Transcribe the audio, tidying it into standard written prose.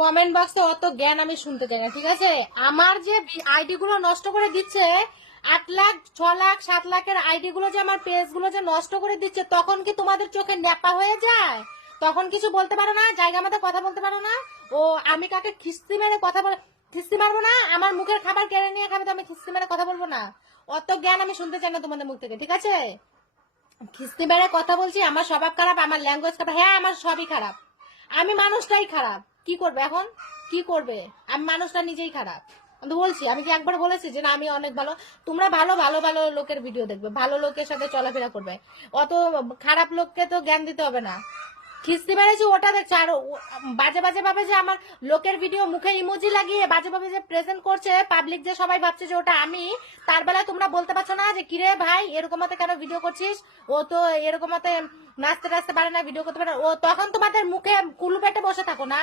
Comment বক্সে অত জ্ঞান আমি শুনতে চাই না, ঠিক আছে? আমার যে আইডি গুলো নষ্ট করে দিচ্ছে, 8 লাখ 6 লাখ 7 লাখের আইডি গুলো যে আমার পেজ গুলো যে নষ্ট করে দিচ্ছে, তখন কি তোমাদের চোখে ন্যাপা হয়ে যায়? তখন কিছু বলতে পারো না? জায়গা মতো কথা বলতে পারো না? ও আমি কাকে খিস্তি মেরে কথা বলে খিস্তি মারবো না? আমার মুখের খাবার কেড়ে নিয়ে খাবে তো আমি খিস্তি মেরে কথা বলবো না? অত জ্ঞান আমি শুনতে চাই না তোমাদের মুখ থেকে, ঠিক আছে? খিস্তি মেরে কথা বলছি, আমার স্বভাব খারাপ, আমার ল্যাঙ্গুয়েজ খারাপ, হ্যাঁ আমার সবই খারাপ। আমি মানুষটাই খারাপ, কি করবে এখন? কি করবে? আমি মানুষটা নিজেই খারাপ। আমি তো বলছি, আমি কি একবার বলেছি যে না আমি অনেক ভালো? তোমরা ভালো ভালো ভালো লোকের ভিডিও দেখবে, ভালো লোকের সাথে চলাফেরা করবে, অত খারাপ লোককে তো জ্ঞান দিতে হবে না। খিস্তি মেরেছি ওটা দেখছো, আর বাজে বাজে ভাবে যে আমার লোকের ভিডিও মুখে ইমোজি লাগিয়ে বাজে ভাবে যে প্রেজেন্ট করছে পাবলিক, যে সবাই ভাবছে যে ওটা আমি, তার বেলায় তোমরা বলতে পারছো না যে কিরে ভাই এরকম মতে কেন ভিডিও করছিস? ও তো এরকম মতে নাচতে টাচতে পারে না, ভিডিও করতে পারে না। ও তখন তোমাদের মুখে কুলু পেটে বসে থাকো না?